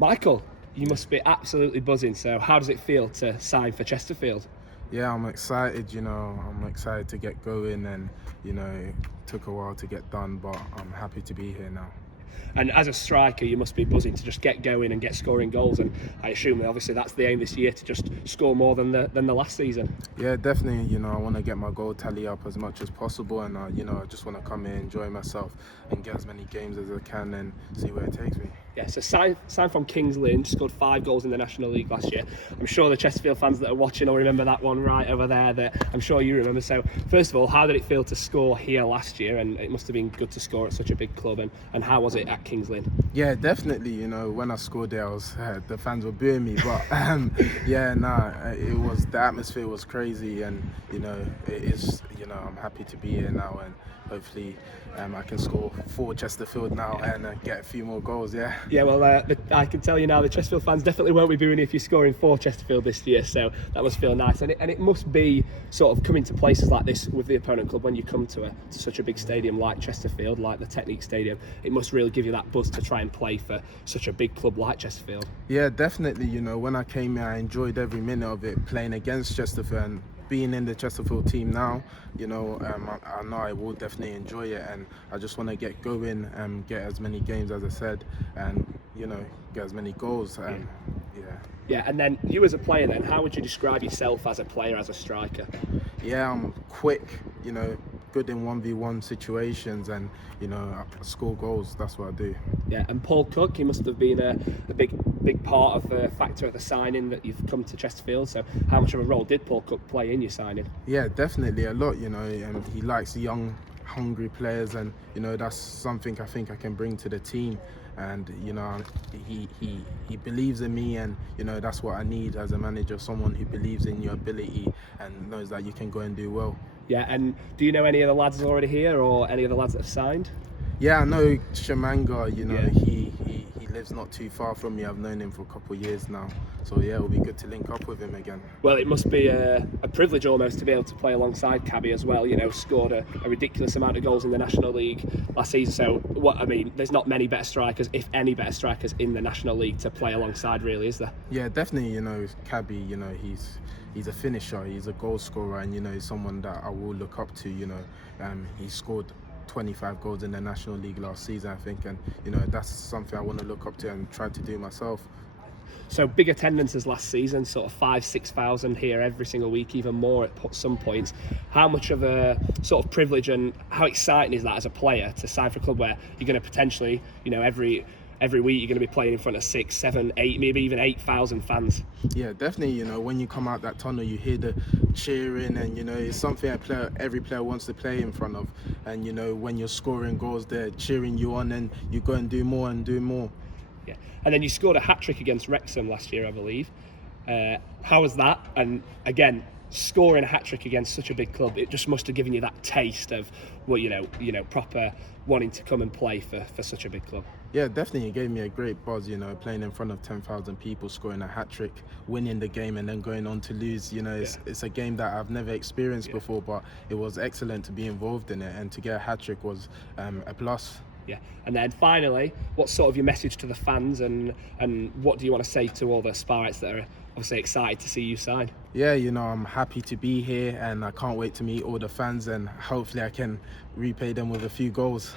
Michael, you must be absolutely buzzing. So, how does it feel to sign for Chesterfield? Yeah, I'm excited, I'm excited to get going and, it took a while to get done, but I'm happy to be here now. And as a striker, you must be buzzing to just get going and get scoring goals. And I assume that obviously that's the aim this year, to just score more than the last season. Yeah, definitely, I want to get my goal tally up as much as possible and, I just want to come here, enjoy myself and get as many games as I can and see where it takes me. Yeah, so signed from Kings Lynn, scored 5 goals in the National League last year. I'm sure the Chesterfield fans that are watching will remember that one right over there that I'm sure you remember. So first of all, how did it feel to score here last year? And it must have been good to score at such a big club. And how was it at Kings Lynn? Yeah, definitely. When I scored there, the fans were booing me, but it was, the atmosphere was crazy, and it is. I'm happy to be here now, and hopefully I can score for Chesterfield now and get a few more goals. Yeah. Yeah, well, I can tell you now, the Chesterfield fans definitely won't be booing if you're scoring for Chesterfield this year, so that must feel nice. And it must be sort of coming to places like this with the opponent club when you come to such a big stadium like Chesterfield, like the Technique Stadium. It must really give you that buzz to try and play for such a big club like Chesterfield. Yeah, definitely. When I came here, I enjoyed every minute of it, playing against Chesterfield. And being in the Chesterfield team now, I know I will definitely enjoy it, and I just want to get going and get as many games as I said, and get as many goals. Yeah, and then you as a player, then how would you describe yourself as a player, as a striker? Yeah, I'm quick, good in 1v1 situations, and I score goals. That's what I do. Yeah, and Paul Cook, he must have been a big part of the factor of the signing that you've come to Chesterfield. So how much of a role did Paul Cook play in your signing? Yeah, definitely a lot, and he likes young, hungry players, and that's something I think I can bring to the team. And he believes in me, and that's what I need as a manager, someone who believes in your ability and knows that you can go and do well. Yeah, and do you know any of the lads already here, or any of the lads that have signed? Yeah, I know Shamanga, Yeah. he lives not too far from me. I've known him for a couple of years now. So yeah, it'll be good to link up with him again. Well, it must be a privilege almost to be able to play alongside Cabby as well. Scored a ridiculous amount of goals in the National League last season. So there's not many better strikers, if any better strikers, in the National League to play alongside, really, is there? Yeah, definitely, Cabby, he's a finisher, he's a goal scorer, and he's someone that I will look up to. He scored 25 goals in the National League last season, I think, and that's something I want to look up to and try to do myself. So big attendances last season, sort of 5,000-6,000 here every single week, even more at some points. How much of a sort of privilege and how exciting is that as a player to sign for a club where you're going to potentially, every week you're going to be playing in front of 6, 7, 8, maybe even 8,000 fans? Yeah, definitely. When you come out that tunnel, you hear the cheering, and it's something every player wants to play in front of. And when you're scoring goals, they're cheering you on, and you go and do more and do more. Yeah, and then you scored a hat-trick against Wrexham last year, I believe. How was that? And again, scoring a hat-trick against such a big club, it just must have given you that taste of, well, proper wanting to come and play for such a big club. Yeah, definitely. It gave me a great buzz, playing in front of 10,000 people, scoring a hat-trick, winning the game, and then going on to lose. It's a game that I've never experienced before, but it was excellent to be involved in it, and to get a hat-trick was a plus. Yeah, and then finally, what's sort of your message to the fans, and what do you want to say to all the Spireites that are obviously excited to see you sign? Yeah, I'm happy to be here, and I can't wait to meet all the fans, and hopefully I can repay them with a few goals.